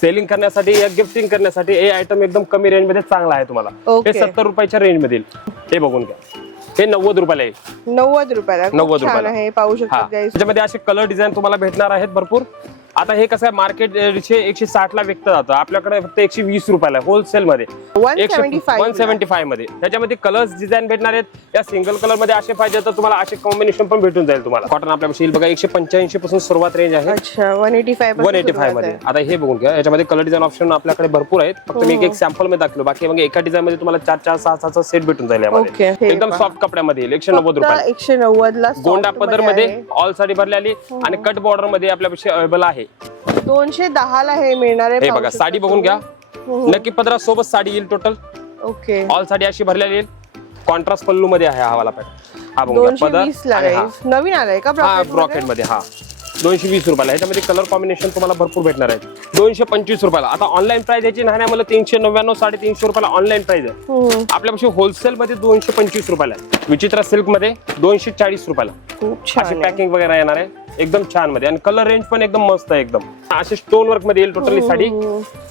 Selling करण्यासाठी या gifting करण्यासाठी हे आयटम एकदम कमी रेंज मध्ये चांगला आहे तुम्हाला. हे 70 रुपयाच्या रेंज मध्ये हे बघून घ्या. हे 90 रुपयाला आहे. 90 रुपयाला. 90 रुपयाला आहे, पाहू शकता गाइस. त्याच्यामध्ये असे कलर डिझाईन तुम्हाला भेटणार आहेत भरपूर. आता हे कसं आहे मार्केट 160 ला विकतं जातं, आपल्याकडे फक्त 120 रुपयाला होलसेल मध्ये 175 मध्ये. त्याच्यामध्ये कलर्स डिझाईन भेटणार आहेत. या सिंगल कलर मध्ये असे पाहिजे तर तुम्हाला असे कॉम्बिनेशन पण भेटून जाईल तुम्हाला. कॉटन आपल्यापाशी बघा 185 पासून सुरुवात रेंज आहे. अच्छा 185 मध्ये. आता हे बघून घ्या, याच्यामध्ये कलर डिझाईन ऑप्शन आपल्याकडे भरपूर आहेत. फक्त मी एक सॅम्पल मध्ये दाखवलं, बाकी मग एका डिझाईन मध्ये तुम्हाला 4 6 सेट भेटून जाईल यामध्ये. एकदम सॉफ्ट कपड्यामध्ये 190 रुपयाला. 190 ला गोंडा पदर मध्ये ऑल साडी भरलेली आणि कट बॉर्डर मध्ये आपल्यापाशी अवेलेबल आहे. 210 ला हे मिळणार आहे. हे बघा साडी बघून घ्या, नक्की पदरा सोबत साडी येईल टोटल. ओके, ऑल साडी अशी भरलेली येईल. कॉन्ट्रास्ट पल्लू मध्ये आहे हा वाला पॅटर्न. हा बघून घ्या, पदर 220 ला गाइस. नवीन आलाय का ब्रॉकेट मध्ये. हा 220 रुपयाला. ह्याच्यामध्ये कलर कॉम्बिनेशन तुम्हाला भरपूर भेटणार आहे. 225 रुपयाला. आता ऑनलाईन प्राइस याची नाही मला 399 350 रुपयाला ऑनलाईन प्राइस आहे. आपल्यापाशी होलसेल मध्ये 225 रुपयाला आहे. विचित्रा सिल्क मध्ये 240 रुपयाला. खूप छान अशी पॅकिंग वगैरे येणार आहे एकदम छान मध्ये. आणि कलर रेंज पण एकदम मस्त आहे. एकदम असे स्टोन वर्क मध्ये येईल टोटली साडी.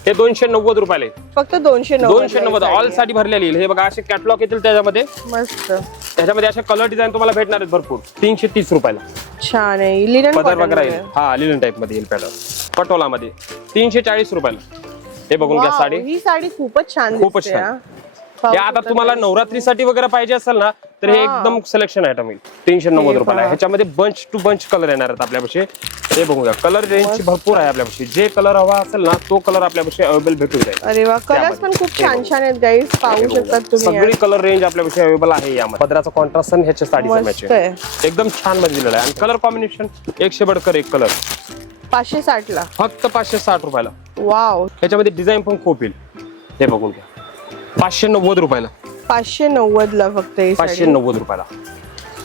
हे 290 रुपयाला आहे. फक्त 290 ऑल साडी भरलेली येईल. हे बघा असे कॅटलॉग येतील त्याच्यामध्ये. मस्त. त्याच्यामध्ये असे कलर डिझाईन तुम्हाला भेटणार आहेत भरपूर. 330 रुपयाला. छान आहे. लिनन पदर वगैरे येईल. हा लिनन टाइप मध्ये येईल पॅटर्न. पटोला मध्ये 340 रुपयाला. हे बघून घ्या साडी. ही साडी खूपच छान. खूपच छान. या आता तुम्हाला नवरात्रीसाठी वगैरे पाहिजे असेल ना तर हे एकदम सिलेक्शन आयटम येईल. 390 रुपयाला. ह्याच्यामध्ये बंच टू बंच कलर येणार आहेत आपल्यापाशी. हे बघून घ्या, कलर रेंज भरपूर आहे आपल्यापाशी. जे कलर हवा असेल ना तो कलर आपल्यापाशी अवेलेबल भेटून जाईल. अरे वा, कलर्स पण खूप छान छान आहेत गाइस, पाहू शकतात तुम्ही. सगळी कलर रेंज आपल्यापाशी अवेलेबल आहे यामध्ये. पदराचा कॉन्ट्रास्ट आणि ह्याच्या साडीचा मॅच आहे. एकदम छान बनलेला आहे. आणि कलर कॉम्बिनेशन 100 बडकर 1 कलर. 560 ला. फक्त 560 रुपयाला. वाव. ह्याच्यामध्ये डिझाईन पण खूप येईल. हे बघून घ्या, 590 रुपयाला. 590 ला फक्त. 590 रुपयाला.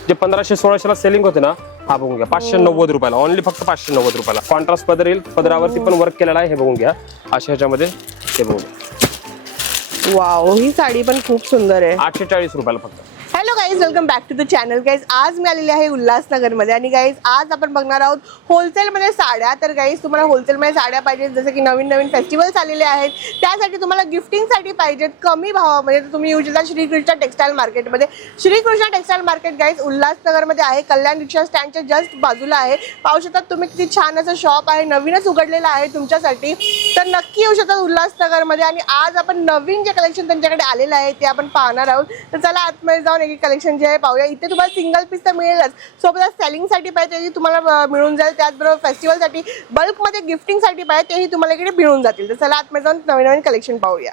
जे 1500-1600 ला सेलिंग होते ना, हा बघून घ्या 590 रुपयाला. ओनली फक्त 590 रुपयाला. कॉन्ट्रास्ट पदर येईल. पदरावरती पण वर्क केलेला आहे. हे बघून घ्या अशा ह्याच्यामध्ये. हे बघून घ्या. वाव, ही साडी पण खूप सुंदर आहे. 840 रुपयाला फक्त. Hello guys, welcome back to the channel. Guys आज मी आलेली आहे उल्हासनगर मध्ये. आणि गाईज आज आपण बघणार आहोत होलसेल मध्ये साड्या. तर गाईज तुम्हाला होलसेल मध्ये साड्या पाहिजेत, जसं की नवीन नवीन फेस्टिवल्स आलेले आहेत, त्यासाठी तुम्हाला गिफ्टिंग साठी पाहिजेत कमी भावामध्ये, तर तुम्ही येऊ शकता श्रीकृष्णा टेक्सटाईल मार्केटमध्ये. Shrikrishna textile market guys Ulhasnagar मध्ये आहे. कल्याण रिक्षा स्टँडच्या जस्ट बाजूला आहे. पाहू शकता तुम्ही किती छान असं शॉप आहे. नवीनच उघडलेलं आहे तुमच्यासाठी. तर नक्की येऊ शकता उल्हासनगर मध्ये. आणि आज आपण नवीन जे कलेक्शन त्यांच्याकडे आलेलं आहे ते आपण पाहणार आहोत. तर चला आतमध्ये जाऊन एक कलेक्शन जे आहे पाहूया. इथे तुम्हाला सिंगल पीस तर मिळेलच, सोबतच सेलिंग साठी पाहिजे तेही तुम्हाला मिळून जाईल. त्याचबरोबर फेस्टिवल साठी बल्क मध्ये गिफ्टिंग साठी पाहिजे तेही तुम्हाला इकडे मिळून जातील. तर चला आतमध्ये जाऊन नवीन नवीन कलेक्शन पाहूया.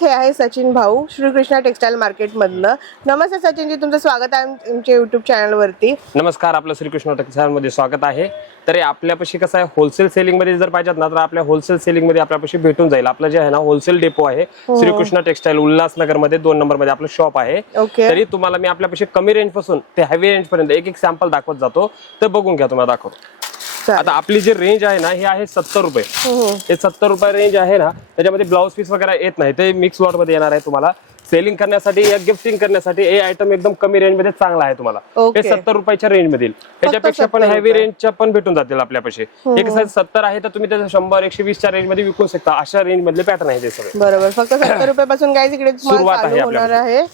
हे आहे सचिन भाऊ श्रीकृष्णा टेक्सटाईल मार्केट मधनं. नमस्ते सचिनजी, तुमचं स्वागत आहे तुमच्या युट्यूब चॅनल वरती. नमस्कार, आपलं श्रीकृष्णा टेक्सटाईल मध्ये स्वागत आहे. तर आपल्यापाशी कसं आहे होलसेल सेलिंग मध्ये जर पाहिजेत ना तर आपल्या होलसेल सेलिंग मध्ये आपल्यापाशी भेटून जाईल. आपलं जे आहे ना होलसेल डेपो आहे श्रीकृष्णा टेक्सटाईल उल्हासनगर मध्ये 2 नंबर मध्ये आपलं शॉप आहे. तरी तुम्हाला मी आपल्यापाशी कमी रेंज पासून ते हेवी रेंज पर्यंत एक सॅम्पल दाखवत जातो. तर बघून घ्या, तुम्हाला दाखवतो. आता आपली जी रेंज आहे ना ही आहे 70 रुपये. हे 70 रुपये रेंज आहे ना, त्याच्यामध्ये ब्लाउज पीस वगैरे येत नाही, ते मिक्स लॉट मध्ये येणार आहे. तुम्हाला सेलिंग करण्यासाठी या गिफ्टिंग करण्यासाठी हे आयटम एकदम कमी रेंज मध्ये चांगला आहे तुम्हाला. हे 70 रुपयाच्या रेंज मध्ये. त्याच्यापेक्षा पण हेवी रेंजच्या पण भेटून जातील आपल्यापाशी. हे कसं 70 आहे तर तुम्ही त्याचं 100-120 च्या रेंज मध्ये विकू शकता. अशा रेंज मधले पॅटर्न आहे ते सगळे. बरोबर, फक्त 70 रुपयापासून काय इकडे सुरुवात आहे आपल्याला.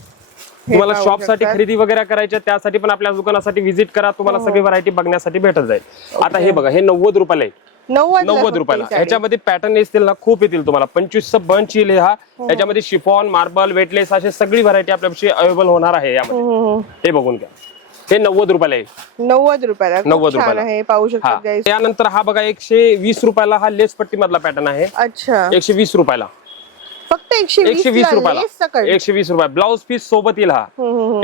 तुम्हाला शॉप साठी खरेदी वगैरे करायची त्यासाठी पण आपल्या दुकानासाठी व्हिजिट करा. तुम्हाला सगळी व्हरायटी बघण्यासाठी भेटत जाईल. आता हे बघा, हे 90 रुपयाला आहे. 90 रुपयाला. ह्याच्यामध्ये पॅटर्न येतील ना खूप येतील तुम्हाला. 25 बंच येईल हा. याच्यामध्ये शिफॉन, मार्बल, वेटलेस अशी सगळी व्हरायटी आपल्यापाशी अवेलेबल होणार आहे यामध्ये. हे बघून घ्या, हे 90 रुपयाला आहे. 90 रुपयाला. 90 रुपयाला आहे, पाहू शकता गाइस. त्यानंतर हा बघा 120 रुपयाला हा लेस पट्टी मधला पॅटर्न आहे. अच्छा, 120 रुपयाला. फक्त 120 रुपयाला. 120 रुपये ब्लाउज पीस सोबत येईल हा.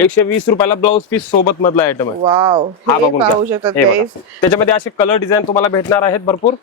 120 रुपयाला ब्लाउज पीस सोबत मधला आयटम आहे. वाव, हा बघून घ्या. त्याच्यामध्ये असे कलर डिझाईन तुम्हाला भेटणार आहेत भरपूर.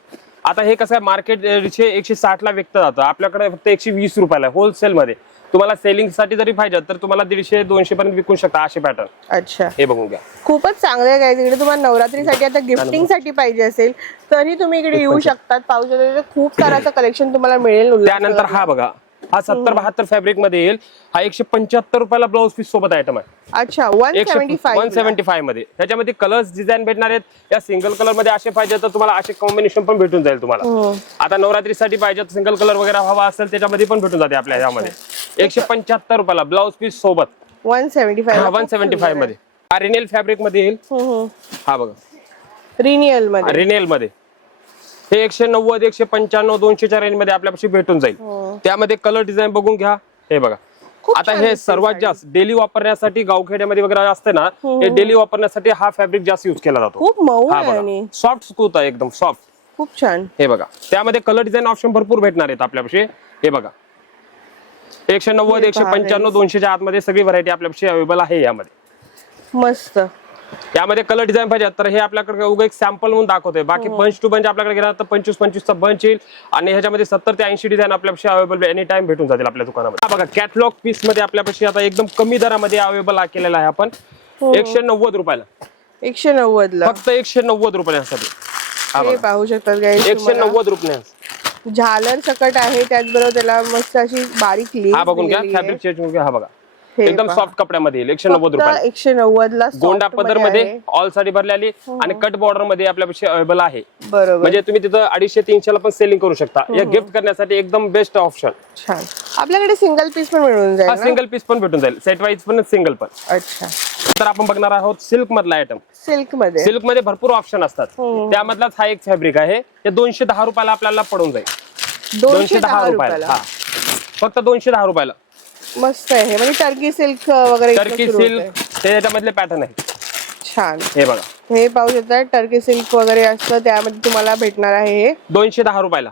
आता हे कसं आहे मार्केट 160 ला विकतं जातं, आपल्याकडे फक्त 120 रुपयाला होलसेल मध्ये. तुम्हाला सेलिंग साठी जरी पाहिजे तर तुम्हाला 150-200 पर्यंत विकू शकता असे पॅटर्न. अच्छा, हे बघून घ्या. खूपच चांगले आहे guys. इकडे तुम्हाला नवरात्रीसाठी आता गिफ्टिंग साठी पाहिजे असेल तरी तुम्ही इकडे येऊ शकतात. पाहू शकता खूप सारं असं कलेक्शन तुम्हाला मिळेल. त्यानंतर हा बघा, हा 70-72 फॅब्रिक मध्ये येईल. हा 175 रुपयाला ब्लाऊज पीस सोबत आयटम आहे. अच्छा, 175 मध्ये. त्याच्यामध्ये कलर्स डिझाईन भेटणार आहेत. या सिंगल कलर मध्ये असे पाहिजे तर तुम्हाला असे कॉम्बिनेशन पण भेटून जाईल तुम्हाला. आता नवरात्रीसाठी पाहिजे तर सिंगल कलर वगैरे हवा असेल त्याच्यामध्ये पण भेटून जाते आपल्या यामध्ये. 175 रुपयाला ब्लाऊज पीस सोबत 175 मध्ये. हा रिनेल फॅब्रिक मध्ये येईल. हा बघा, रिनेल मध्ये हे 190, 195, 200च्या रेंज मध्ये आपल्यापाशी भेटून जाईल. त्यामध्ये कलर डिझाईन बघून घ्या. हे बघा, आता हे सर्वात जास्त डेली वापरण्यासाठी गावखेड्यामध्ये वगैरे असते ना, हे डेली वापरण्यासाठी हा फॅब्रिक जास्त युज केला जातो. खूप मऊ आहे आणि सॉफ्ट स्कूत आहे, एकदम सॉफ्ट, खूप छान. हे बघा, त्यामध्ये कलर डिझाईन ऑप्शन भरपूर भेटणार आहेत आपल्यापाशी. हे बघा, 190, 195, 200च्या आतमध्ये सगळी व्हरायटी आपल्यापाशी अवेलेबल आहे. यामध्ये मस्त. यामध्ये कलर डिझाईन पाहिजे तर हे आपल्याकडे उगा एक सॅम्पल म्हणून दाखवतोय. बाकी बंच टू बंच आपल्याकडे गेला तर 25-25चा बंच येईल आणि ह्याच्यामध्ये 70 ते 80 डिझाईन आपल्यापाशी अवेलेबल एनी टाइम भेटून जातील आपल्या दुकानामध्ये. बघा, कॅटलॉग पीस मध्ये आपल्यापाशी आता एकदम कमी दरामध्ये अवेलेबल केलेला आहे आपण. 190 रुपयाला, 190 ला, फक्त 190 रुपयासाठी. हे पाहू शकतात गाइस, 190 रुपये. झालर सकट आहे, त्याचबरोबर त्याला मस्त अशी बारीक लेस. हा बघून घ्या, फॅब्रिक चेंज होऊन घ्या. हा बघा, एकदम सॉफ्ट कपड्यामध्ये येईल. 190 रुपयाला, 190 ला. गोंडा पदर मध्ये ऑल साडी भरलेली आणि कट बॉर्डर मध्ये आपल्यापाशी अवेलेबल आहे. बरोबर, म्हणजे तुम्ही तिथं 250-300 ला पण सेलिंग करू शकता. या गिफ्ट करण्यासाठी एकदम बेस्ट ऑप्शन. छान. आपल्याकडे सिंगल पीस पण मिळून जाईल. हा, सिंगल पीस पण भेटून जाईल, सेट वाईज पण सिंगल पण. अच्छा, तर आपण बघणार आहोत सिल्क मधला आयटम. सिल्क मध्ये भरपूर ऑप्शन असतात. त्यामधलाच हा एक फॅब्रिक आहे. ते 210 रुपयाला आपल्याला पडून जाईल. 210 रुपयाला, हा, फक्त 210 रुपयाला. मस्त आहे. म्हणजे टर्की सिल्क वगैरे, टर्की सिल्क त्याच्यामधले पॅटर्न आहे. छान. हे बघा, हे पाहू शकता, टर्की सिल्क वगैरे असतं त्यामध्ये तुम्हाला भेटणार आहे. हे 210 रुपयाला,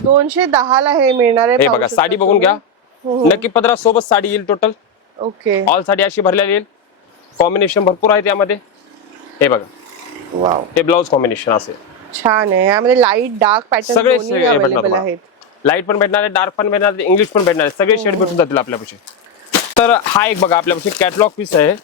210 ला हे मिळणार आहे. हे बघा, साडी बघून घ्या. नक्की पदरा सोबत साडी येईल टोटल. ओके, ऑल साडी अशी भरलेली येईल. कॉम्बिनेशन भरपूर आहे त्यामध्ये. हे बघा, वाव, हे ब्लाउज कॉम्बिनेशन असेल. छान आहे. यामध्ये लाईट डार्क पॅटर्न सगळे अवेलेबल आहेत. लाईट पण भेटणार आहे, डार्क पण भेटणार आहे, इंग्लिश पण भेटणार आहे. सगळे शेड भेटून जातील आपल्यापाशी. तर हा एक बघा आपल्यापाशी कॅटलॉग पीस आहे.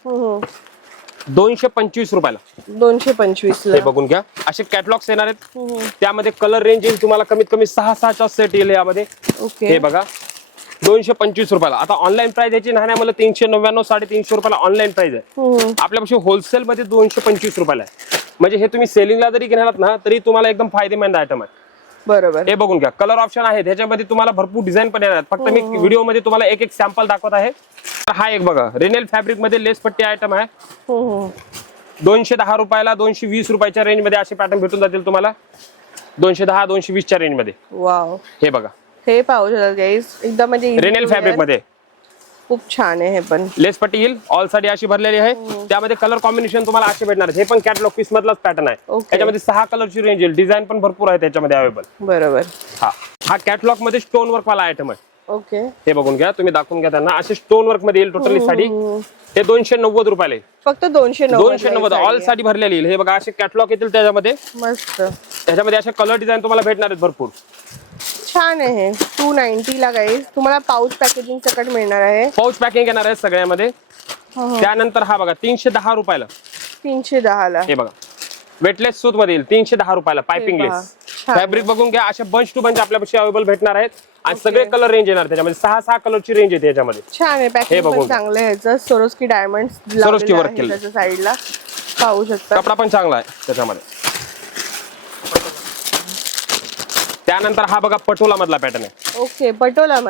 225 रुपयाला, 225 ला. हे बघून घ्या. असे कॅटलॉग्स येणार आहेत. त्यामध्ये कलर रेंज येईल तुम्हाला कमीत कमी 6-6चा सेट येईल यामध्ये. हे बघा, 225 रुपयाला. आता ऑनलाईन प्राइस याची नाही मला 399, 350 रुपयाला ऑनलाईन प्राइस आहे. आपल्यापाशी होलसेल मध्ये 225 रुपयाला आहे. म्हणजे हे तुम्ही सेलिंगला जरी घेणार ना तरी तुम्हाला एकदम फायदेमंद आयटम आहे. बरोबर. हे बघून घ्या, कलर ऑप्शन आहे त्याच्यामध्ये तुम्हाला भरपूर डिझाईन पण येणार. फक्त मी व्हिडिओ मध्ये तुम्हाला एक एक सॅम्पल दाखवत आहे. तर हा एक बघा, रिनेल फॅब्रिक मध्ये लेस पट्टी आयटम आहे. 210 रुपयाला, 220 रुपयाच्या रेंज मध्ये असे पॅटर्न भेटून जातील तुम्हाला. 210-220च्या रेंज मध्ये. वाव, हे बघा, हे पाहू शकता गाइस, एकदम म्हणजे रिनेल फॅब्रिक मध्ये खूप छान आहे. हे पण लेस पट्टी येईल, ऑल साडी अशी भरलेली आहे. त्यामध्ये कलर कॉम्बिनेशन तुम्हाला असे भेटणार. हे पण कॅटलॉग पीस मधलाच पॅटर्न आहे. त्याच्यामध्ये 6 कलरची रेंज येईल. डिझाईन पण भरपूर आहे त्याच्यामध्ये अवेलेबल. बरोबर. हा कॅटलॉग मध्ये स्टोन वर्क वाला आयटम आहे. ओके, हे बघून घ्या, तुम्ही दाखवून घ्या त्यांना. असे स्टोन वर्क मध्ये येईल टोटली साडी. हे 290 रुपयाला येईल. फक्त 290 ऑल साडी भरलेली येईल. हे बघा, असे कॅटलॉग येतील त्याच्यामध्ये. मस्त. त्याच्यामध्ये असे कलर डिझाईन तुम्हाला भेटणार आहेत भरपूर. छान आहे. 290 ला गाइस तुम्हाला पाऊच पॅकेजिंग सकट मिळणार आहे. पाऊच पॅकिंग येणार आहे सगळ्यामध्ये. त्यानंतर हा बघा, 310 रुपयाला. 310 ला. हे बघा, वेटलेस सूत मध्ये येईल 310 रुपयाला. पायपिंग लेस फॅब्रिक बघून घ्या. असे बंच टू बंच आपल्यापाशी अवेलेबल भेटणार आहेत. आणि सगळे कलर रेंज येणार त्याच्यामध्ये. 6 कलरची रेंज येते याच्यामध्ये. छान आहे. पॅकेजिंग पण चांगलं आहे याचं. सोरोस्की डायमंड्स सोरोस्की वर्क केलं त्याच्या साईडला पाहू शकता. कपडा पण चांगला आहे त्याच्यामध्ये. त्यानंतर हा बघा, पटोला मधला पॅटर्न आहे. ओके, पटोला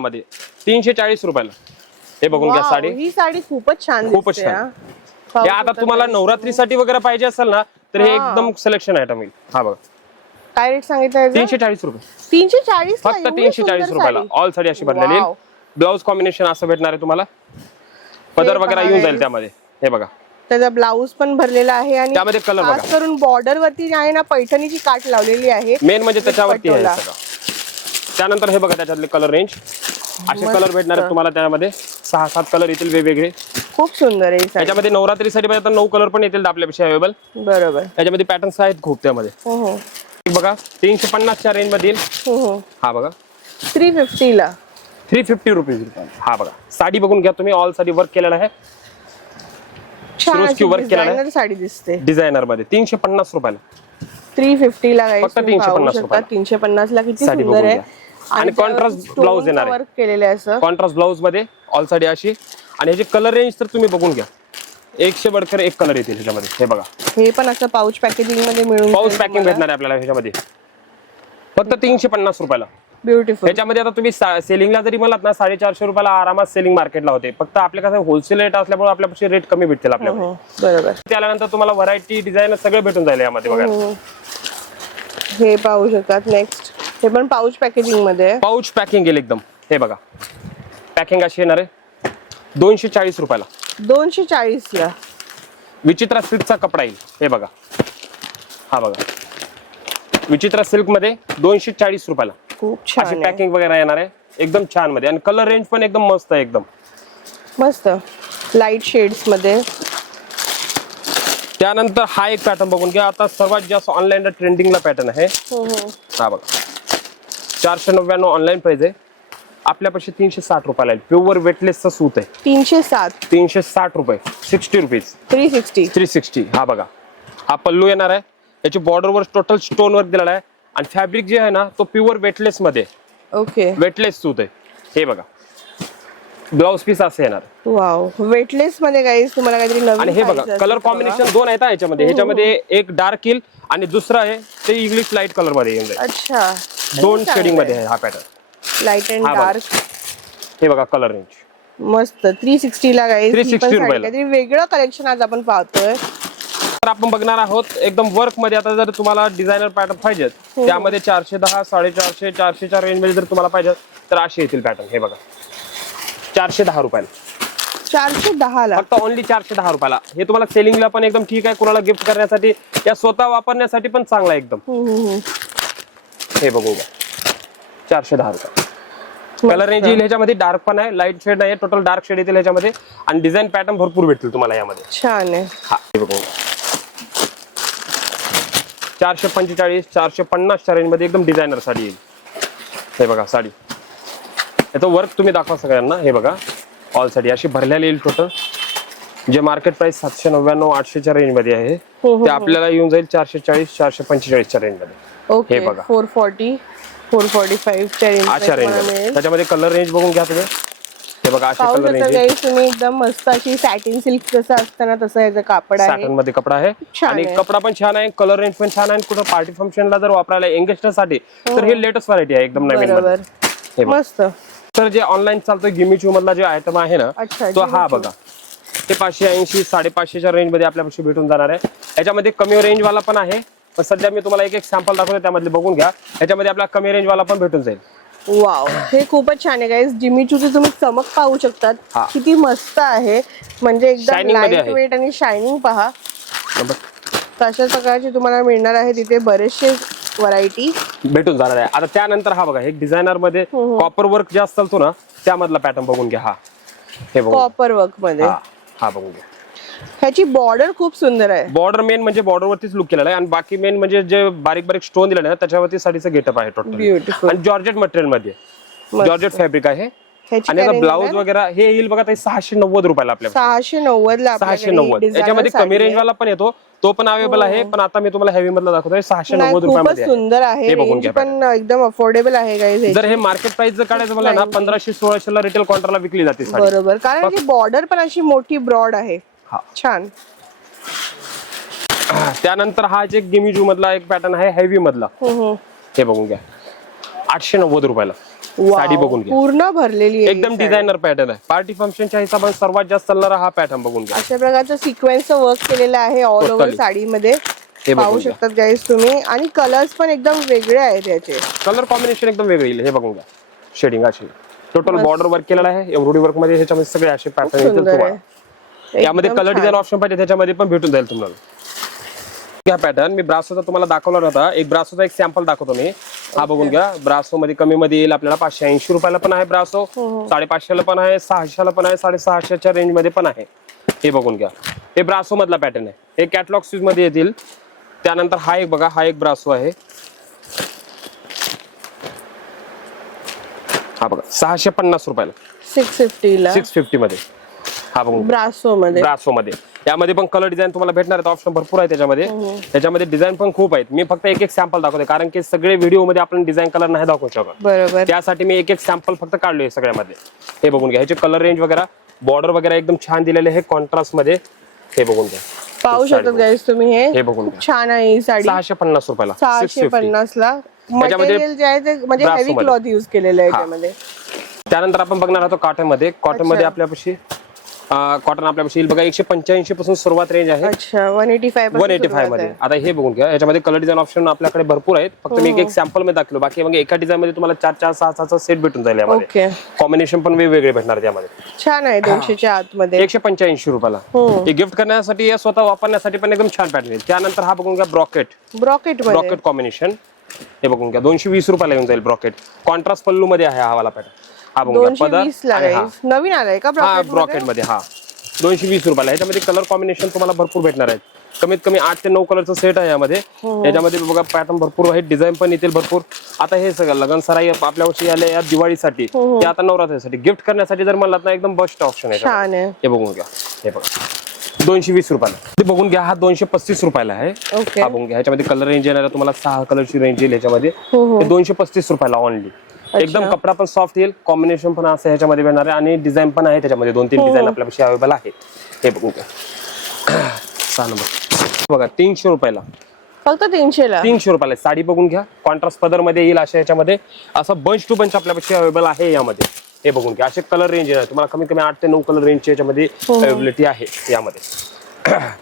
मध्ये. 340 रुपयाला. हे बघून घ्या साडी. ही साडी खूपच छान, खूपच छान. हे आता तुम्हाला नवरात्रीसाठी वगैरे पाहिजे असेल ना तर हे एकदम सिलेक्शन आयटम येईल. हा बघा, काय रेट सांगितलं? 340 रुपये. 340, फक्त 340 रुपयाला ऑल साडी अशी भरलेली. ब्लाउज कॉम्बिनेशन असं भेटणार आहे तुम्हाला. पदर वगैरे येऊन जाईल त्यामध्ये. हे बघा, त्याचा ब्लाउज पण भरलेला आहे आणि त्यामध्ये कलर बघा, खास करून बॉर्डर वरती आहे ना पैठणीची काठ लावलेली आहे. मेन म्हणजे त्याच्यावरती आहे सगळं. त्यानंतर हे बघा, त्याच्यातले कलर रेंज असे कलर भेटणार आहेत तुम्हाला. त्यामध्ये 6-7 कलर येतील वेगवेगळे. खूप सुंदर आहे. त्याच्यामध्ये नवरात्रीसाठी पाहिजे तर 9 कलर पण येतील आपल्यापेक्षा अवेलेबल. बरोबर. त्याच्यामध्ये पॅटर्न्स आहेत खूप त्यामध्ये. बघा, 350च्या रेंज मध्ये येईल. हा बघा, 350 ला. 350 रुपीज. हा बघा साडी बघून घ्या तुम्ही, ऑल साडी वर्क केलेला आहे, छान सिरोस्की वर्क केलेला आहे डिझायनर साडी दिसते. डिझायनर मध्ये 350 रुपयाला. 350 ला guys फक्त तुम्ही पाहू 350 शकता. रुपयाला. 350 ला किती साडी सुंदर बघून आहे. घ्या. आणि कॉन्ट्रास्ट ब्लाउज येणार आहे, वर्क केलेलं आहे असं. कॉन्ट्रास्ट ब्लाउज मध्ये ऑल साडी अशी. आणि ह्याची कलर रेंज तर तुम्ही बघून घ्या, 100 बडकर एक कलर येतील ह्याच्यामध्ये. हे बघा हे पण असं पाऊच पॅकेजिंग मध्ये मिळून पाऊच पॅकिंग भेटणार आहे आपल्याला ह्याच्यामध्ये, फक्त 350 रुपयाला. ब्युटिफुल. ह्याच्यामध्ये आता तुम्ही सेलिंगला जरी म्हणलात ना 450 रुपयाला आरामात सेलिंग मार्केटला होते. फक्त आपल्या कसं होलसेल रेट असल्यामुळे आपल्यापाशी रेट कमी भेटतील आपल्याला. बरोबर. त्यानंतर तुम्हाला व्हरायटी डिझाईन सगळे भेटून जाईल यामध्ये बघा. हे पाहू शकतात. नेक्स्ट हे पण पाऊच पॅकेजिंग मध्ये आहे. पाऊच पॅकिंग येईल एकदम. हे बघा पॅकिंग अशी येणार आहे 240 रुपयाला. 240 ला. विचित्रा सिल्कचा कपडा येईल. हे बघा, हा बघा विचित्रा सिल्क मध्ये 240 रुपयाला. खूप अशी छान आहे. पॅकिंग वगैरे येणार आहे एकदम छान मध्ये. आणि कलर रेंज पण एकदम मस्त आहे, एकदम मस्त लाईट शेड्स मध्ये. त्यानंतर हा एक पॅटर्न बघून घ्या. आता सर्वात जास्त ऑनलाईन ट्रेंडिंगला पॅटर्न आहे. हा बघा 499 ऑनलाईन प्राइस आहे, आपल्यापाशी 360 रुपयाला आहे. प्युअर वेटलेसचा सूत आहे. 360 रुपये, 60 रुपीज. 360. हा बघा हा पल्लू येणार आहे, याची बॉर्डरवर टोटल स्टोन वर्क दिलेला आहे. आणि फॅब्रिक जे आहे ना तो प्युअर वेटलेस मध्ये, ओके वेटलेस सूत आहे. हे बघा ब्लाउज पीस असं येणार. वाव, वेटलेस मध्ये गाईस तुम्हाला काहीतरी नवीन. आणि हे बघा कलर कॉम्बिनेशन दोन आहेत याच्यामध्ये. ह्याच्यामध्ये एक डार्क येईल आणि दुसरा आहे ते इंग्लिश लाईट कलर मध्ये येईल. अच्छा, दोन शेडिंग मध्ये आहे हा पॅटर्न. लाईट अँड हा बघा. डार्क. हे बघा कलर रेंज मस्त. 360 ला गाईस. 360 रुपयाला. काहीतरी वेगळं कलेक्शन आज आपण पाहतोय. तर आपण बघणार आहोत एकदम वर्क मध्ये. आता जर तुम्हाला डिझायनर पॅटर्न पाहिजेत त्यामध्ये 410, 450, 400च्या रेंज मध्ये जर तुम्हाला पाहिजे तर असे येतील पॅटर्न. हे बघा 410 रुपयाला. 410 ला. फक्त ओनली 410 रुपयाला. हे तुम्हाला सेलिंगला पण एकदम ठीक आहे, कुणाला गिफ्ट करण्यासाठी या स्वतः वापरण्यासाठी पण चांगला आहे एकदम. हे बघू बघा 410 रुपये. कलर रेंज येईल ह्याच्यामध्ये, डार्क पण आहे, लाईट शेड आहे, टोटल डार्क शेड येतील ह्याच्यामध्ये. आणि डिझाईन पॅटर्न भरपूर भेटतील तुम्हाला यामध्ये. छान आहे. हा हे बघू 445, 450च्या रेंज मध्ये एकदम डिझायनर साडी येईल. हे बघा साडी, याचं वर्क तुम्ही दाखवा सगळ्यांना. हे बघा ऑल साडी अशी भरलेली येईल टोटल. जे मार्केट प्राइस 799, 800च्या रेंज मध्ये आहे ते आपल्याला येऊन जाईल 440, 445च्या रेंज मध्ये. ओके. हे बघा 440, 445 च्या रेंज अशा रेंज मध्ये. त्याच्यामध्ये कलर रेंज बघून घ्या तुम्ही. हे बघा अशा पाहू कलर शकता रेंज guys तुम्ही. एकदम मस्त अशी सॅटिन सिल्क जसं असतं ना तसं याचं कापड आहे. सॅटन मध्ये कपडा आहे. छान आणि आहे. कपडा पण छान आहे, कलर रेंज पण छान आहे. कुठं पार्टी फंक्शनला जर वापरायला एंगेजमेंट साठी तर हे लेटेस्ट व्हरायटी आहे एकदम नवीन मध्ये. हे बघा. मस्त. तर जे ऑनलाईन चालतोय गिमीचू मधला जे आयटम आहे ना अच्छा, तो हा बघा ते 580, 550च्या रेंज मध्ये आपल्यापाशी भेटून जाणार आहे. याच्यामध्ये कमी रेंज वाला पण आहे, पण सध्या मी तुम्हाला एक सॅम्पल दाखवतो त्यामध्ये बघून घ्या. याच्यामध्ये आपल्याला कमी रेंज वाला पण भेटून जाईल. वाव, हे खूपच छान आहे गाईस. जिमीचूची तुम्ही चमक पाहू शकतात, हा. किती मस्त आहे. म्हणजे एकदम Shining मध्ये लाईट आहे. वेट आणि शायनिंग पहा. तशाच प्रकारचे तुम्हाला मिळणार आहे तिथे बरेचसे व्हरायटी भेटून जाणार आहे. आता त्यानंतर हा बघा एक डिझायनर मध्ये कॉपर वर्क जास्त चालतो ना त्यामधला पॅटर्न बघून घ्या. हा हे बघा कॉपर वर्क मध्ये. हा बघून घ्या. ह्याची बॉर्डर खूप सुंदर आहे. बॉर्डर मेन म्हणजे बॉर्डर वरतीच लुक केलेला आहे. आणि बाकी मेन म्हणजे जे बारीक बारीक स्टोन दिलेले आहे त्याच्यावरती साडीचं गेटअप आहे टोटल. ब्युटिफुल. आणि जॉर्जेट मटेरियल मध्ये, जॉर्जेट फॅब्रिक आहे. ह्याची आणि याचा ब्लाऊज वगैरे हे येईल बघा ते 690 रुपयाला आपल्या. 690 ला. 690. याच्यामध्ये कमी रेंज वाला पण येतो, तो पण अवेलेबल आहे. पण आता मी तुम्हाला हेवी मधला दाखवतोय 690 रुपयामध्ये. सुंदर आहे. हे बघून रेंज घ्या. पण एकदम अफोर्डेबल आहे गाईज. जर हे मार्केट प्राइस जर काढायचं मला ना 1500-1600 ला रिटेल काउंटरला विकली जाते साडी. बरोबर, कारण की बॉर्डर पण अशी मोठी ब्रॉड आहे. हा. छान. त्यानंतर हा एक गिमीजू मधला एक पॅटर्न आहे हेवी मधला. हे बघून घ्या 890 रुपयाला. साडी बघून घ्या पूर्ण भरलेली आहे. एकदम डिझायनर पॅटर्न आहे. पार्टी फंक्शनच्या हिशोबाने सर्वात जास्त चालणारा हा पॅटर्न बघून घ्या. अशा प्रकारचं सिक्वेन्सचं वर्क केलेलं आहे ऑल ओव्हर Totally. साडीमध्ये. हे पाहू बघून घ्या. शकतात गाईज तुम्ही. आणि कलर्स पण एकदम वेगळे आहेत याचे. कलर कॉम्बिनेशन एकदम वेगळं येईल. हे बघून घ्या शेडिंग अशी टोटल बॉर्डर वर्क केलेला आहे. एम्ब्रॉयडरी वर्क मध्ये ह्याच्यामध्ये सगळे असे पॅटर्न येतील सुंदर तुम्हाला. आहे. यामध्ये एकदम कलर छान. डिझाईन ऑप्शन पाहिजे त्याच्यामध्ये पण भेटून जाईल तुम्हाला. हा पॅटर्न मी ब्रासोचा तुम्हाला दाखवला नव्हता. एक ब्रासोचा एक सॅम्पल दाखवतो मी. हा बघून घ्या. ब्रासो मध्ये कमी मध्ये येईल आपल्याला 580 रुपयाला पण आहे ब्रासो, 550 ला पण आहे, 600 ला पण आहे, 650च्या रेंज मध्ये पण आहे. हे बघून घ्या. हे ब्रासो मधला पॅटर्न आहे. हे कॅटलॉग शूज मध्ये येतील. त्यानंतर हा एक बघा, हा एक ब्रासो आहे. हा बघा 650 रुपयाला 650 ला 650 मध्ये. हा बघून ब्रासो मध्ये. ब्रासो मध्ये यामध्ये पण कलर डिझाईन तुम्हाला भेटणार आहेत. ऑप्शन भरपूर आहे त्याच्यामध्ये. त्याच्यामध्ये डिझाईन पण खूप आहेत. मी फक्त एक एक सॅम्पल दाखवते कारण की सगळे व्हिडिओ मध्ये आपण डिझाईन कलर नाही दाखवू शकत. बरोबर. त्यासाठी मी एक एक सॅम्पल फक्त काढलोय सगळ्यामध्ये. हे बघून घ्या. ह्याचे कलर रेंज वगैरे बॉर्डर वगैरे एकदम छान दिलेले आहे कॉन्ट्रास्ट मध्ये. हे बघून घ्या. पाहू शकतात गाईस तुम्ही. हे बघून खूप छान आहे ही साडी. 650 रुपयाला 650 ला. मटेरियल जे आहे ते म्हणजे हेवी क्लॉथ यूज केलेलं आहे त्यामध्ये. त्यानंतर आपण बघणार आहोत कॉटन मध्ये. कॉटन मध्ये आपल्यापाशी कॉटन आपल्यापाशी येईल बघा 185 पासून सुरुवात रेंज आहे. अच्छा 185 मध्ये. आता हे बघून घ्या. याच्यामध्ये कलर डिझाईन ऑप्शन आपल्याकडे भरपूर आहेत. फक्त मी एक सॅम्पल मध्ये दाखवलं. बाकी मग एका डिझाईन मध्ये तुम्हाला 4 6 6 सेट भेटून जाईल यामध्ये. ओके. कॉम्बिनेशन पण वेगवेगळे भेटणार त्यामध्ये. छान आहे 200 च्या आतमध्ये. 185 रुपयाला. हे गिफ्ट करण्यासाठी या स्वतः वापरण्यासाठी पण एकदम छान पॅटर्न आहे. त्यानंतर हा बघून घ्या ब्रॉकेट कॉम्बिनेशन. हे बघून घ्या 220 रुपयाला येऊन जाईल ब्रॉकेट. कॉन्ट्रास्ट पल्लू मध्ये आहे हा वाला पॅटर्न. हा बघून घ्या. 220 ला नवीन आलाय का ब्रॉकेट मध्ये. हा 220 रुपयाला. ह्याच्यामध्ये कलर कॉम्बिनेशन तुम्हाला भरपूर भेटणार आहेत. कमीत कमी 8 ते 9 कलरचं सेट आहे यामध्ये. याच्यामध्ये बघा पॅटर्न भरपूर आहे. डिझाईन पण येतील भरपूर. आता हे सगळं लग्न सराई आपल्यावरची आले या दिवाळीसाठी ते आता नवरात्रीसाठी गिफ्ट करण्यासाठी जर म्हणलात ना एकदम बेस्ट ऑप्शन आहे. छान आहे. हे बघून घ्या. हे बघा 220 रुपयाला. ते बघून घ्या. हा 235 रुपयाला आहे. हा बघून घ्या. ह्याच्यामध्ये कलर रेंज येणार तुम्हाला 6 कलरची रेंज येईल ह्याच्यामध्ये. 235 रुपयाला ऑनली. एकदम कपडा पण सॉफ्ट येईल. कॉम्बिनेशन पण असं ह्याच्यामध्ये भेटणार आहे आणि डिझाईन पण आहे त्याच्यामध्ये. 2-3 डिझाईन आपल्यापाशी अवेलेबल आहे. हे बघून घ्या. 6 नंबर बघा 300 रुपयाला. फक्त 300 ला. 300 रुपयाला साडी बघून घ्या. कॉन्ट्रास्ट पदर मध्ये येईल अशा ह्याच्यामध्ये. असं बंच टू बंच आपल्यापाशी अवेलेबल आहे यामध्ये. हे बघून घ्या. असे कलर रेंज येणार तुम्हाला. कमीत कमी 8 ते 9 कलर रेंजची याच्यामध्ये अवेलेबिलिटी आहे यामध्ये.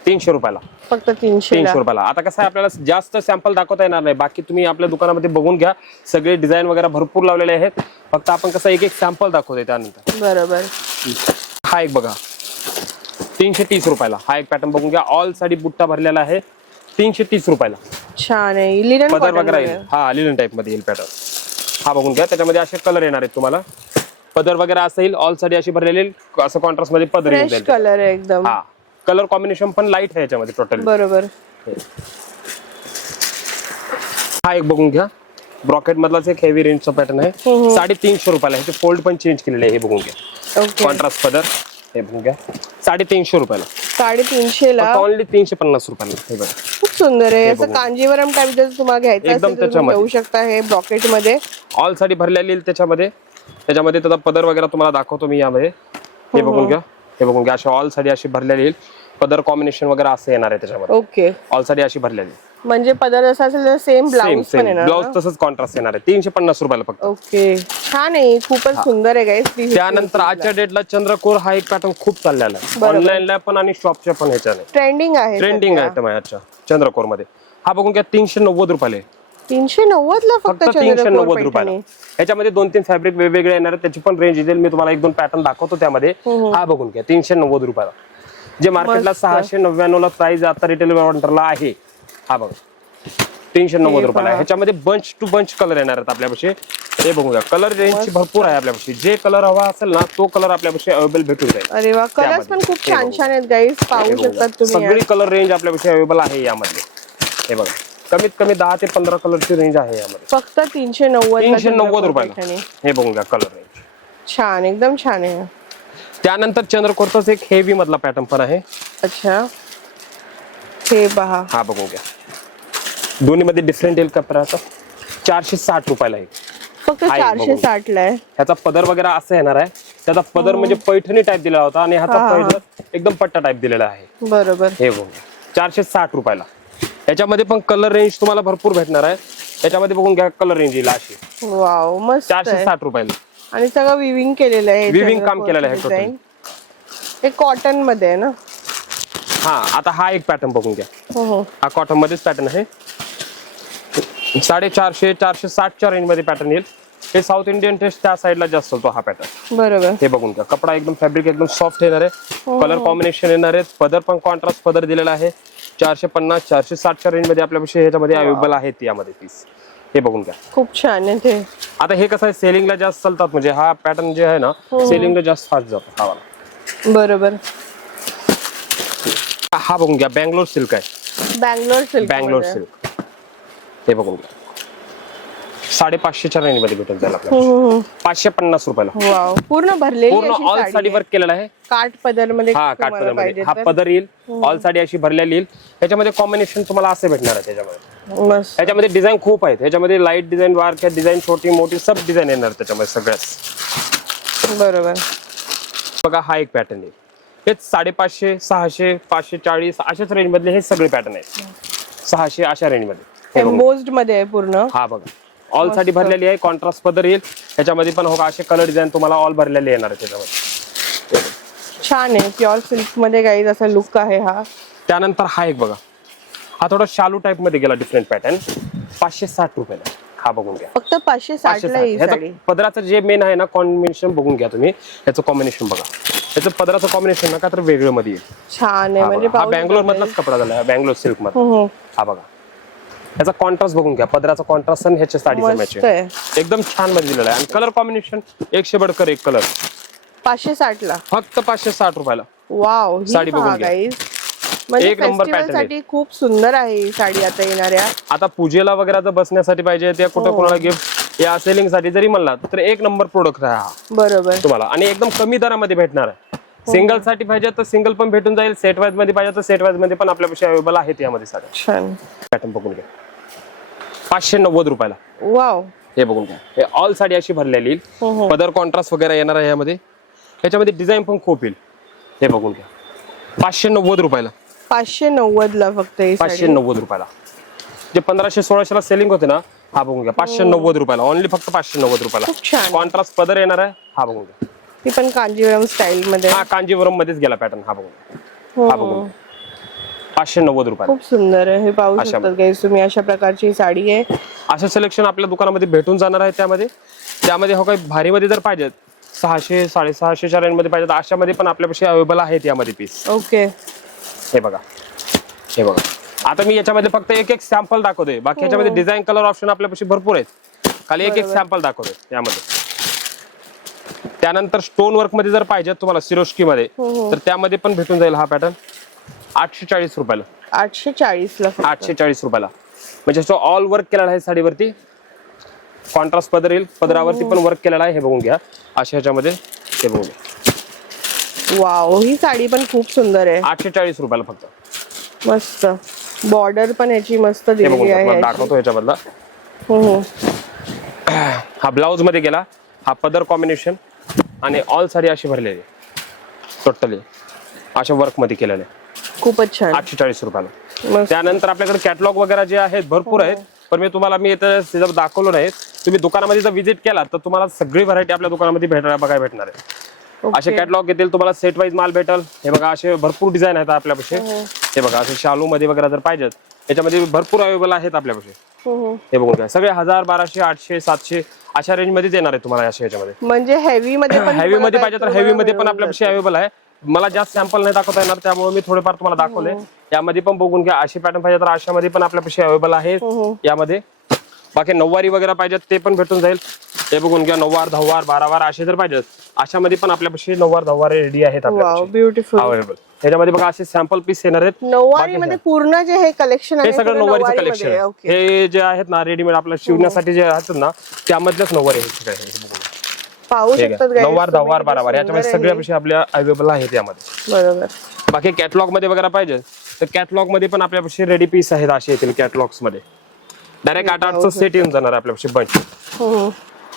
300 रुपयाला. फक्त 300 रुपयाला. आता कसं आहे आपल्याला जास्त सॅम्पल दाखवता येणार नाही. बाकी तुम्ही आपल्या दुकानामध्ये बघून घ्या. सगळे डिझाईन वगैरे भरपूर लावलेले आहेत. फक्त आपण कसं एक एक सॅम्पल दाखवतोय त्यानंतर. बरोबर. हा एक बघा 330 रुपयाला. हा एक पॅटर्न बघून घ्या. ऑल साडी बुट्टा भरलेला आहे. 330 रुपयाला. छान आहे. लिनन पदर वगैरे येईल. हा लिनन टाइप मध्ये येईल पॅटर्न. हा बघून घ्या. त्याच्यामध्ये असे कलर येणार आहेत तुम्हाला. पदर वगैरे असेल. ऑल साडी अशी भरलेली असं कॉन्ट्रास्ट मध्ये पदर येईल. फ्रेश कलर आहे एकदम. हा कलर कॉम्बिनेशन पण लाईट आहे याच्यामध्ये टोटल. बरोबर. हा एक बघून घ्या. ब्रॉकेट मधलाच एक हेवी रेंजचा पॅटर्न आहे. 350 रुपयाला. ह्याचे फोल्ड पण चेंज केलेले आहे. हे बघून घ्या. कॉन्ट्रास्ट पदर. हे बघून घ्या 350 रुपयाला. 350 ला. ओनली 350 रुपयाला. हे बघा खूप सुंदर आहे. असं कांजीवरम टाइप जर तुम्हाला घ्यायचं असेल तर तुम्ही घेऊ शकता. हे ब्रॉकेट मध्ये ऑल साडी भरलेली त्याच्यामध्ये. त्याच्यामध्ये त्याचा पदर वगैरे तुम्हाला दाखवतो मी यामध्ये. हे बघून घ्या. हे बघून घ्या. अशी ऑल साडी अशी भरलेली येईल. पदर कॉम्बिनेशन वगैरे असं येणार आहे त्याच्यामध्ये. ओके. ऑल साडी अशी भरलेली. म्हणजे पदर जसा असेल तर सेम ब्लाउज पण येणार. ब्लाउज तसंच कॉन्ट्रास्ट येणार आहे. 350 रुपयाला फक्त. ओके. छान आहे. खूपच सुंदर आहे गाईस. त्यानंतर आजच्या डेटला चंद्रकोर हा एक पॅटर्न खूप चाललेला आहे. ऑनलाईनला पण आणि शॉपच्या पण ह्याच्याने ट्रेंडिंग आहे. ट्रेंडिंग आयटम आहे आजच्या चंद्रकोर मध्ये. हा बघून घ्या 390 रुपयाला. 390 ला फक्त 390 रुपयाला. ह्याच्यामध्ये 2-3 फॅब्रिक वेगवेगळे येणार आहेत. त्याची पण रेंज येईल. मी तुम्हाला 1-2 पॅटर्न दाखवतो त्यामध्ये. हा बघून घ्या 390 रुपयाला. जे मार्केटला 699 ला प्राइस आता रिटेल काउंटरला आहे. हा बघा 390 रुपयाला. ह्याच्यामध्ये बंच टू बंच कलर येणार आहेत आपल्यापाशी. हे बघूया. कलर रेंज भरपूर आहे आपल्यापाशी. जे कलर हवा असेल ना तो कलर आपल्यापाशी अवेलेबल भेटून जाईल. अरे वा. कलर्स पण खूप छान छान आहेत गाईस. पाहू शकतात तुम्ही. सगळी कलर रेंज आपल्यापाशी अवेलेबल आहे यामध्ये. हे बघा कमीत कमी 10 ते 15 कलरची रेंज आहे यामध्ये. फक्त 390 रुपयाला. हे बघून घ्या कलर रेंज. छान एकदम छान आहे. त्यानंतर चंद्रकोरचाच एक हेवी मधला पॅटर्न पण आहे. अच्छा. हे पहा. हा बघू घ्या. दोन्ही मध्ये डिफरंट येईल कपड्याचा. 460 रुपयाला आहे. फक्त 460 ला आहे. ह्याचा पदर वगैरे असं येणार आहे. त्याचा पदर म्हणजे पैठणी टाइप दिलेला होता आणि ह्याचा पदर एकदम पट्टा टाइप दिलेला आहे. बरोबर. हे बघू 460 रुपयाला. याच्यामध्ये पण कलर रेंज तुम्हाला भरपूर भेटणार आहे. याच्यामध्ये बघून घ्या कलर रेंज येईल अशी. वाव मस्त. 460 रुपयाला. आणि सगळं विविंग केलेलं आहे. विविंग काम केलेलं आहे टोटल. हे कॉटन मध्ये आहे ना. हा आता हा एक पॅटर्न बघून घ्या. हा कॉटन मध्येच पॅटर्न आहे. 450-460च्या रेंज मध्ये पॅटर्न येईल. हे साऊथ इंडियन टेस्ट त्या साईडला जास्त चालतो हा पॅटर्न. बरोबर. हे बघून घ्या. कपडा एकदम फॅब्रिक एकदम सॉफ्ट येणार आहे. कलर कॉम्बिनेशन येणार आहे. पदर पण कॉन्ट्रास्ट पदर दिलेला आहे. 450-460च्या रेंज मध्ये आपल्यापाशी ह्याच्यामध्ये अवेलेबल आहेत यामध्ये पीस. हे बघून घ्या. खूप छान आहे ते. आता हे कसं आहे सेलिंगला जास्त चालतात. म्हणजे हा पॅटर्न जे आहे ना सेलिंगला जास्त फास्ट जातो. हा बरोबर. हा बघून घ्या. बँगलोर सिल्क आहे. बँगलोर सिल्क. बँगलोर सिल्क. हे बघून घ्या. 550च्या रेंज मध्ये भेटून जाईल आपल्याला 550 रुपयाला. वाव, पूर्ण भरलेली पूर्ण अशी ऑल साडी साडी आहे. वर्क केलेला आहे. काठ पदर मध्ये हा, काठ तुम्हाला पदर मध्ये पाहिजे हा तर. पदर येईल. ऑल साडी अशी भरलेली येईल. त्याच्यामध्ये कॉम्बिनेशन तुम्हाला असे भेटणार आहे. त्याच्यामध्ये मस्त. त्याच्यामध्ये डिझाईन खूप आहेत. त्याच्यामध्ये लाईट डिझाईन, वारक्या डिझाईन, छोटी मोठी सब डिझाईन येणार त्याच्यामध्ये सगळ्याच. बरोबर. बघा हा एक पॅटर्न आहे. हे 550, 600, 540 अशाच रेंज मधले हे सगळे पॅटर्न आहेत. 600 अशा रेंज मध्ये हे बघा. एम्बोस्ड मध्ये आहे पूर्ण. हा बघा ऑल साडी भरलेली आहे. कॉन्ट्रास्ट पदर येईल. त्याच्यामध्ये पण हो का असे कलर डिझाईन तुम्हाला ऑल भरलेले येणार आहे त्याच्यामध्ये. छान आहे. प्युअर सिल्क मध्ये काही असा लुक आहे हा. त्यानंतर हा एक बघा, हा थोडा शालू टाइप मध्ये गेला डिफरंट पॅटर्न. 560 रुपयाला हा बघून घ्या. फक्त 560 ला ही साडी. ह्याचं पदराचं जे मेन आहे ना कॉम्बिनेशन बघून घ्या तुम्ही. ह्याचं कॉम्बिनेशन बघा. ह्याचं पदराचं कॉम्बिनेशन नका तर वेगळं मध्ये येईल. छान आहे. म्हणजे हा बँगलोर मधलाच कपडा झाला. बँगलोर सिल्क मध्ये. हा बघा ह्याचा कॉन्ट्रास्ट बघून घ्या. पदराचा कॉन्ट्रास्ट आणि ह्याच्या साडीचा मॅच आहे. एकदम छान मध्ये दिलेला आहे. आणि कलर कॉम्बिनेशन 100 बडकर एक कलर. 560 ला फक्त 560 रुपयाला. वाव, साडी बघून घ्या. म्हणजे एक नंबर फेस्टिवल pattern आहे. साठी खूप सुंदर आहे ही साडी आता येणाऱ्या. आता पूजेला वगैरे जर बसण्यासाठी पाहिजे त्या कुठं कोणाला गिफ्ट या सेलिंग साठी जरी म्हणला तर एक नंबर प्रोडक्ट आहे हा बरोबर. तुम्हाला. आणि एकदम कमी दरामध्ये भेटणार आहे. सिंगल साठी पाहिजे तर सिंगल पण भेटून जाईल. सेट वाईज मध्ये पाहिजे तर सेट वाईज मध्ये पण आपल्यापाशी अवेलेबल आहेत यामध्ये साड्या. छान पॅटर्न बघून घ्या. 590 रुपयाला वाव. हे बघून घ्या. हे ऑल साडी अशी भरलेली येईल. पदर कॉन्ट्रास्ट वगैरे येणार आहे यामध्ये. याच्यामध्ये डिझाईन पण खूप येईल. हे बघून घ्या. 590 रुपयाला. 590 ला फक्त ही साडी. 590 रुपयाला. जे 1500-1600 ला सेलिंग होते ना हा बघून घ्या. 590 रुपयाला. ओनली फक्त 590 रुपयाला. खूप छान. कॉन्ट्रास्ट पदर येणार आहे. हा बघून घ्या. ती पण कांजीवरम स्टाईल मध्ये. हा कांजीवरम मध्येच गेला पॅटर्न. हा बघून घ्या. हा बघून घ्या. 590 रुपयाला. खूप सुंदर आहे. हे पाहू अशा शकतात गाईस तुम्ही. अशा प्रकारची ही साडी आहे. असं सिलेक्शन आपल्या दुकानामध्ये भेटून जाणार आहे. त्यामध्ये हो काही भारीमध्ये जर पाहिजेत 600, 650च्या रेंज मध्ये पाहिजे तर अशामध्ये पण आपल्यापाशी अवेलेबल आहेत यामध्ये पीस. ओके. हे बघा. हे बघा. आता मी याच्यामध्ये फक्त एक सॅम्पल दाखवतोय. बाकी याच्यामध्ये डिझाईन कलर ऑप्शन आपल्यापाशी भरपूर आहेत. खाली एक सॅम्पल दाखवतोय यामध्ये. त्यानंतर स्टोन वर्क मध्ये जर पाहिजे तुम्हाला सिरोस्की मध्ये तर त्यामध्ये पण भेटून जाईल हा पॅटर्न 840 रुपयाला. 840 ला फक्त. 840 रुपयाला. म्हणजे तो ऑल वर्क केलेला आहे साडीवरती. कॉन्ट्रास्ट पदर येईल. पदरावरती पण वर्क केलेला आहे. हे बघून घ्या. अशा ह्याच्यामध्ये हे बघून घ्या. वाव, ही साडी पण खूप सुंदर आहे. 840 रुपयाला फक्त. मस्त. बॉर्डर पण याची मस्त हे बघून दिलेली घ्या. आहे. तुम्हाला दाखवतो ह्याच्यामधला. हा ब्लाउज मध्ये गेला. हा पदर कॉम्बिनेशन आणि ऑल साडी अशी भरलेली टोटली अशा वर्क मध्ये केलेले. खूपच छान. 840 रुपयाला. मस्त. त्यानंतर आपल्याकडे कॅटलॉग वगैरे जे आहेत भरपूर आहेत. पण मी तुम्हाला इथं दाखवलं नाही. तुम्ही दुकानामध्ये जर व्हिजिट केला तर तुम्हाला सगळी व्हरायटी आपल्या दुकानामध्ये बघायला भेटणार आहे. असे कॅटलॉग येतील तुम्हाला. सेट वाईज माल भेटेल. हे बघा असे भरपूर डिझाईन आहेत आपल्यापाशी. हे बघा असे शालू मध्ये वगैरे जर पाहिजेत याच्यामध्ये भरपूर अवेलेबल आहेत आपल्यापाशी. हे बघून घ्या. सगळे 1000, 1200, 800, 700 अशा रेंज मध्येच येणार आहे तुम्हाला. अशा याच्यामध्ये म्हणजे हेवी मध्ये पण हेवी मध्ये पाहिजे तर हेवी मध्ये पण आपल्यापाशी अवेलेबल आहे. मला जास्त सॅम्पल नाही दाखवता येणार त्यामुळे मी थोडेफार तुम्हाला दाखवले. यामध्ये पण बघून घ्या. अशी पॅटर्न पाहिजे तर अशामध्ये पण आपल्यापाशी अवेलेबल आहे यामध्ये. बाकी नऊवारी वगैरे पाहिजेत ते पण भेटून जाईल. हे बघून घ्या. 9वार, 10वार, 12वार असे जर पाहिजेत अशामध्ये पण आपल्यापाशी 9वार, 10वार रेडी आहेत वाव, ब्युटिफुल. अवेलेबल. ह्याच्यामध्ये बघा असे सॅम्पल पीस येणार आहेत. नऊवारी मध्ये पूर्ण जे हे कलेक्शन आहे हे सगळं नऊवारीचं कलेक्शन आहे. हे जे आहेत ना रेडीमेड आपल्या शिवण्यासाठी जे आहेत ना त्यामधल्याच नऊवारी आहेत. पाहू शकतात guys 9वार, 10वार, 12वार तुम्ही. याच्यामध्ये सगळ्यापाशी आपल्या अवेलेबल आहेत यामध्ये. बरोबर. बाकी कॅटलॉग मध्ये वगैरे पाहिजे तर कॅटलॉग मध्ये पण आपल्यापाशी रेडी पीस आहेत. असे येतील कॅटलॉग्स मध्ये. डायरेक्ट 8-8चं सेट येऊन जाणार आपल्यापाशी बंच.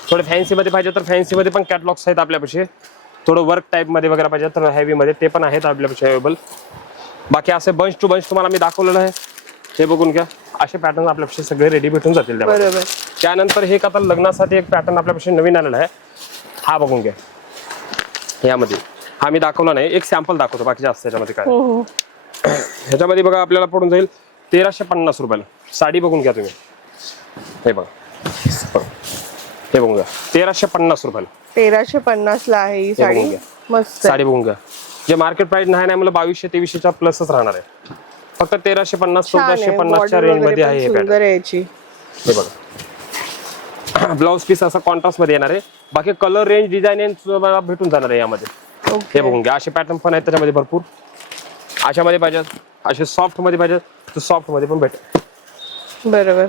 थोडे फॅन्सी मध्ये पाहिजे तर फॅन्सी मध्ये पण कॅटलॉग्स आहेत आपल्यापाशी. थोडं वर्क टाइप मध्ये वगैरे पाहिजे तर हेवी मध्ये ते पण आहेत आपल्यापाशी अवेलेबल. बाकी असे बंच टू बंच तुम्हाला मी दाखवलेलं आहे. हे बघून घ्या. असे पॅटर्न आपल्यापाशी सगळे रेडी भेटून जातील. बरोबर. त्यानंतर हे आता लग्नासाठी एक पॅटर्न आपल्यापाशी नवीन आलेला आहे. हा बघून घ्या. यामध्ये हा मी दाखवला नाही. एक सॅम्पल दाखवतो. बाकी जास्त याच्यामध्ये काय ह्याच्यामध्ये बघा आपल्याला पडून जाईल 1350 रुपयाला. साडी बघून घ्या तुम्ही. हे बघा. हे बघून घ्या. 1350 रुपयाला. 1350 ला आहे ही साडी. मस्त साडी बघून घ्या. जे मार्केट प्राइस नाही मला 2200-2300च्या प्लसच राहणार आहे. फक्त 1350-1450च्या रेंज मध्ये आहे हे पॅटर्न. हे बघा. ब्लाउज पीस असा कॉन्ट्रास्ट मध्ये येणार आहे. बाकी कलर रेंज डिझाईन भेटून जाणार आहे यामध्ये. हे बघून घ्या. असे पॅटर्न पण आहेत त्याच्यामध्ये भरपूर. अशामध्ये पाहिजे असे सॉफ्ट मध्ये पाहिजे तर सॉफ्ट मध्ये पण भेटेल. बरोबर.